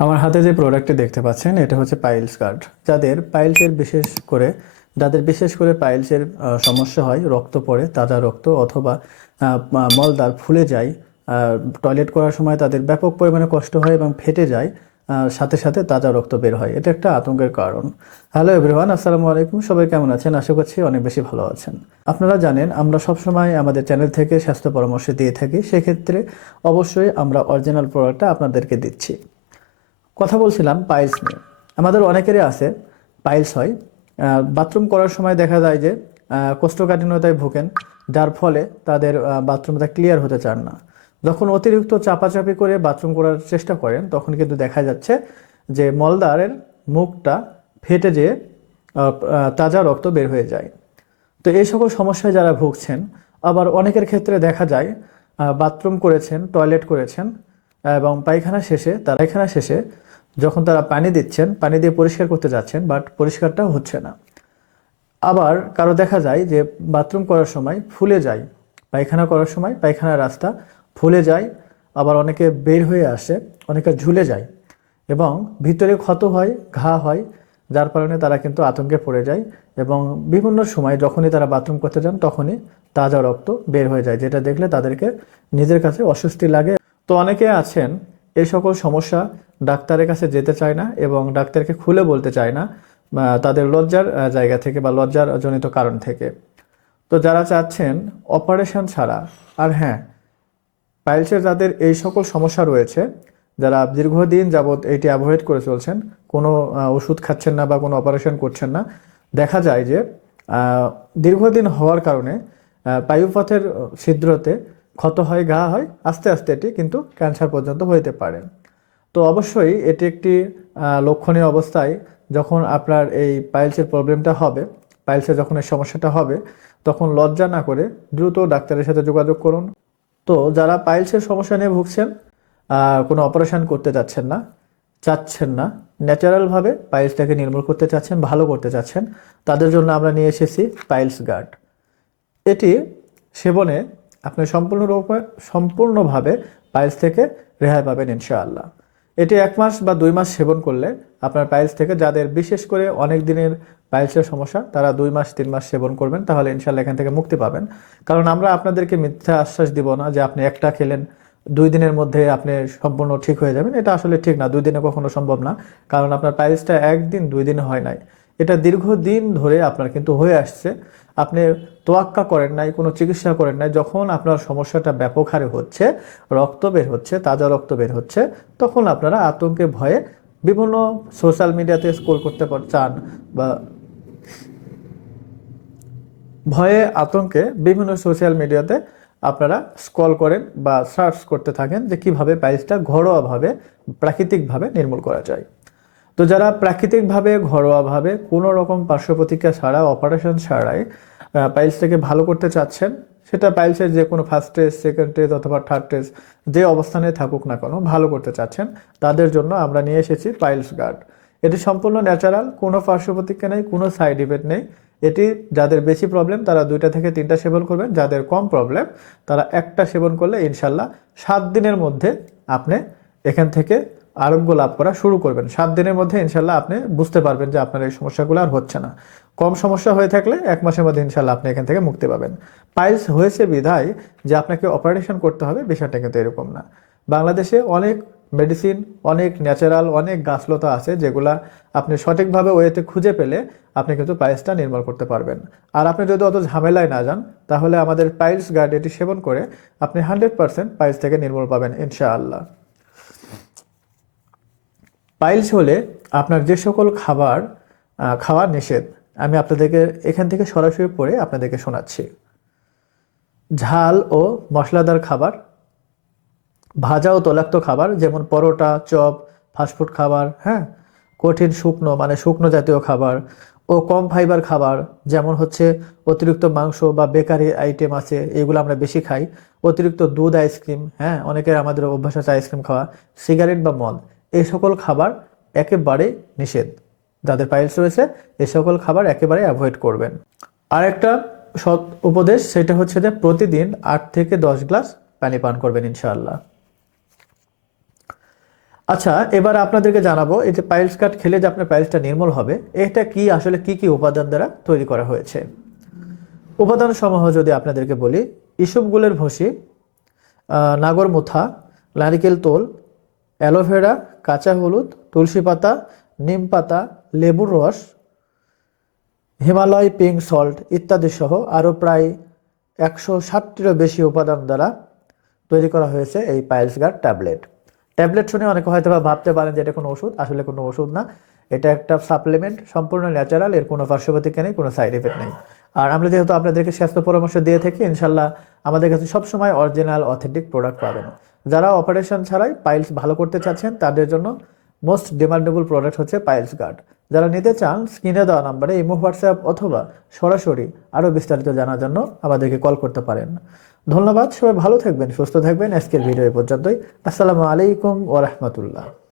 আমার হাতে যে প্রোডাক্টটি দেখতে পাচ্ছেন এটা হচ্ছে পাইলস গার্ড। যাদের বিশেষ করে পাইলসের সমস্যা হয়, রক্ত পড়ে, তাজা রক্ত অথবা মলদ্বার ফুলে যায়, টয়লেট করার সময় তাদের ব্যাপক পরিমাণে কষ্ট হয় এবং ফেটে যায়, সাথে সাথে তাজা রক্ত বের হয়। এটা একটা আতঙ্কের কারণ। হ্যালো এভরিওয়ান, আসসালামু আলাইকুম। সবাই কেমন আছেন? আশা করছি অনেক বেশি ভালো আছেন। আপনারা জানেন আমরা সবসময় আমাদের চ্যানেল থেকে স্বাস্থ্য পরামর্শ দিয়ে থাকি, সেক্ষেত্রে অবশ্যই আমরা অরিজিনাল প্রোডাক্টটা আপনাদেরকে দিচ্ছি। কথা বলছিলাম পাইলস নিয়ে। আমাদের অনেকেরই আছে, পাইলস হয়। বাথরুম করার সময় দেখা যায় যে কোষ্ঠকাঠিন্যতায় ভোগেন, যার ফলে তাদের বাথরুমটা ক্লিয়ার হতে চান না। যখন অতিরিক্ত চাপাচাপি করে বাথরুম করার চেষ্টা করেন, তখন কিন্তু দেখা যাচ্ছে যে মলদ্বারের মুখটা ফেটে যেয়ে তাজা রক্ত বের হয়ে যায়। তো এই সকল সমস্যায় যারা ভুগছেন, আবার অনেকের ক্ষেত্রে দেখা যায় বাথরুম করেছেন, টয়লেট করেছেন এবং পায়খানা শেষে যখন তারা পানি দিচ্ছেন, পানি দিয়ে পরিষ্কার করতে যাচ্ছেন, বাট পরিষ্কারটা হচ্ছে না। আবার কারো দেখা যায় যে বাথরুম করার সময় ফুলে যায়, পায়খানা করার সময় পায়খানার রাস্তা ফুলে যায়, আবার অনেকে বের হয়ে আসে, অনেকে ঝুলে যায় এবং ভিতরে ক্ষত হয়, ঘা হয়, যার কারণে তারা কিন্তু আতঙ্কে পড়ে যায় এবং বিভিন্ন সময় যখনই তারা বাথরুম করতে যান তখনই তাজা রক্ত বের হয়ে যায়, যেটা দেখলে তাদেরকে নিজের কাছে অস্বস্তি লাগে। তো অনেকে আছেন এই সকল সমস্যা ডাক্তারের কাছে যেতে চায় না এবং ডাক্তারকে খুলে বলতে চায় না, তাদের লজ্জার জায়গা থেকে বা লজ্জার জনিত কারণ থেকে। তো যারা চাচ্ছেন অপারেশন ছাড়া, আর হ্যাঁ, পাইলসের যাদের এই সকল সমস্যা রয়েছে, যারা দীর্ঘদিন যাবৎ এটি অ্যাভয়েড করে চলছেন, কোনো ওষুধ খাচ্ছেন না বা কোনো অপারেশন করছেন না, দেখা যায় যে দীর্ঘদিন হওয়ার কারণে বায়ুপথের ছিদ্রতে ক্ষত হয়, ঘা হয়, আস্তে আস্তে এটি কিন্তু ক্যান্সার পর্যন্ত হতে পারে। তো অবশ্যই এটি একটি লক্ষণীয় অবস্থায়। যখন আপনার এই পাইলসের প্রবলেমটা হবে, পাইলসের যখন এই সমস্যাটা হবে, তখন লজ্জা না করে দ্রুত ডাক্তারের সাথে যোগাযোগ করুন। তো যারা পাইলসের সমস্যা নিয়ে ভুগছেন, কোনো অপারেশন করতে চাচ্ছেন না, ন্যাচারালভাবে পাইলসটাকে নির্মূল করতে চাচ্ছেন, ভালো করতে চাচ্ছেন, তাদের জন্য আমরা নিয়ে এসেছি পাইলস গার্ড। এটি সেবনে আপনি সম্পূর্ণভাবে পাইলস থেকে রেহাই পাবেন ইনশাআল্লাহ। এটি 1 মাস বা 2 মাস সেবন করলে আপনার পাইলস থেকে, যাদের বিশেষ করে অনেক দিনের পাইলসের সমস্যা, তারা 2 মাস 3 মাস সেবন করবেন, তাহলে ইনশাআল্লাহ এখান থেকে মুক্তি পাবেন। কারণ আমরা আপনাদেরকে মিথ্যা আশ্বাস দিব না যে আপনি একটা খেলেন 2 দিনের মধ্যে আপনি সম্পূর্ণ ঠিক হয়ে যাবেন। এটা আসলে ঠিক না, 2 দিনে কখনো সম্ভব না। কারণ আপনার পাইলসটা 1 দিন 2 দিনে হয় নাই, এটা দীর্ঘদিন ধরে আপনার কিন্তু হয়ে আসছে। আপনি তোয়াক্কা করেন নাই, কোনো চিকিৎসা করেন নাই। যখন আপনার সমস্যাটা ব্যাপক হারে হচ্ছে, রক্ত বের হচ্ছে, তাজা রক্ত বের হচ্ছে, তখন আপনারা আতঙ্কে ভয়ে বিভিন্ন সোশ্যাল মিডিয়াতে স্ক্রল করতে চান, বা ভয়ে আতঙ্কে বিভিন্ন সোশ্যাল মিডিয়াতে আপনারা স্ক্রল করেন বা সার্চ করতে থাকেন যে কিভাবে পাইলসটা ঘরোয়াভাবে, প্রাকৃতিকভাবে নির্মূল করা যায়। তো যারা প্রাকৃতিকভাবে, ঘরোয়াভাবে, কোনো রকম পার্শ্ব প্রতিক্রিয়া ছাড়া, অপারেশন ছাড়াই পাইলসটাকে ভালো করতে চাচ্ছেন, সেটা পাইলসের যে কোনো ফার্স্ট স্টেজ, সেকেন্ড স্টেজ অথবা থার্ড স্টেজ, যে অবস্থানে থাকুক না কেন, ভালো করতে চাচ্ছেন, তাদের জন্য আমরা নিয়ে এসেছি পাইলস গার্ড। এটি সম্পূর্ণ ন্যাচারাল, কোনো পার্শ্ব প্রতিক্রিয়া নেই, কোনো সাইড ইফেক্ট নেই। এটি যাদের বেশি প্রবলেম তারা 2টা থেকে 3টা সেবন করবেন, যাদের কম প্রবলেম তারা একটা সেবন করলে ইনশাল্লাহ 7 দিনের মধ্যে আপনি এখান থেকে আরোগ্য লাভ করা শুরু করবেন। 7 দিনের মধ্যে ইনশাল্লাহ আপনি বুঝতে পারবেন যে আপনার এই সমস্যাগুলো আর হচ্ছে না। কম সমস্যা হয়ে থাকলে 1 মাসের মধ্যে ইনশাল্লাহ আপনি এখান থেকে মুক্তি পাবেন। পাইলস হয়েছে বিধায় যে আপনাকে অপারেশন করতে হবে, বিষয়টা কিন্তু এরকম না। বাংলাদেশে অনেক মেডিসিন, অনেক ন্যাচারাল, অনেক গাছলতা আছে, যেগুলা আপনি সঠিকভাবে ওয়েতে খুঁজে পেলে আপনি কিন্তু পাইলসটা নির্মূল করতে পারবেন। আর আপনি যদি অত ঝামেলায় না যান, তাহলে আমাদের পাইলস গার্ড এটি সেবন করে আপনি 100% পাইলস থেকে নির্মূল পাবেন ইনশাআল্লাহ। পাইলস হলে আপনার যে সকল খাবার খাওয়া নিষেধ, আমি আপনাদেরকে এখান থেকে সরাসরি পড়ে আপনাদেরকে শোনাচ্ছি। ঝাল ও মশলাদার খাবার, ভাজা ও তৈলাক্ত খাবার যেমন পরোটা, চপ, ফাস্টফুড খাবার, হ্যাঁ, কঠিন শুকনো মানে শুকনো জাতীয় খাবার ও কম ফাইবার খাবার, যেমন হচ্ছে অতিরিক্ত মাংস বা বেকারি আইটেম আছে, এগুলো আমরা বেশি খাই। অতিরিক্ত দুধ, আইসক্রিম, হ্যাঁ, অনেকের আমাদের অভ্যাস আছে আইসক্রিম খাওয়া, সিগারেট বা মদ, এই সকল খাবার একেবারে নিষেধ। যাদের পাইলস রয়েছে এই সকল খাবার একেবারে অ্যাভয়েড করবেন। আর একটা সৎ উপদেশ, সেটা হচ্ছে যে প্রতিদিন 8 থেকে 10 গ্লাস পানি পান করবেন ইনশাআল্লাহ। আচ্ছা, এবার আপনাদেরকে জানাবো এই যে পাইলস গার্ড খেলে যে আপনার পাইলসটা নির্মূল হবে, এটা কি আসলে কি কি উপাদান দ্বারা তৈরি করা হয়েছে। উপাদান সমূহ যদি আপনাদেরকে বলি, ইসবগুলের ভুসি, নাগর মুথা, নারিকেল তোল, অ্যালোভেরা, কাঁচা হলুদ, তুলসী পাতা, নিম পাতা, লেবুর রস, হিমালয় পিঙ্ক সল্ট ইত্যাদি সহ আরও প্রায় 160টিরও বেশি উপাদান দ্বারা তৈরি করা হয়েছে এই পাইলস গার্ড ট্যাবলেট। ট্যাবলেট শুনে অনেকে হয়তো বা ভাবতে পারেন যে এটা কোনো ওষুধ, আসলে কোনো ওষুধ না, এটা একটা সাপ্লিমেন্ট, সম্পূর্ণ ন্যাচারাল, এর কোনো পার্শ্বপ্রতিক্রিয়া নেই, কোনো সাইড এফেক্ট নেই। আর আমরা যেহেতু আপনাদেরকে স্বাস্থ্য পরামর্শ দিয়ে থাকি, ইনশাল্লাহ আমাদের কাছে সবসময় অরিজিনাল অথেন্টিক প্রোডাক্ট পাবেন। যারা অপারেশন ছাড়াই পাইলস ভালো করতে চাচ্ছেন তাদের জন্য মোস্ট ডিমান্ডেবল প্রোডাক্ট হচ্ছে পাইলস গার্ড। যারা নিতে চান স্ক্রিনে দেওয়া নাম্বারে ইমো, হোয়াটসঅ্যাপ অথবা সরাসরি আরও বিস্তারিত জানার জন্য আমাদেরকে কল করতে পারেন। ধন্যবাদ, সবাই ভালো থাকবেন, সুস্থ থাকবেন। আজকের ভিডিও এ পর্যন্তই। আসসালামু আলাইকুম ওয়া রাহমাতুল্লাহ।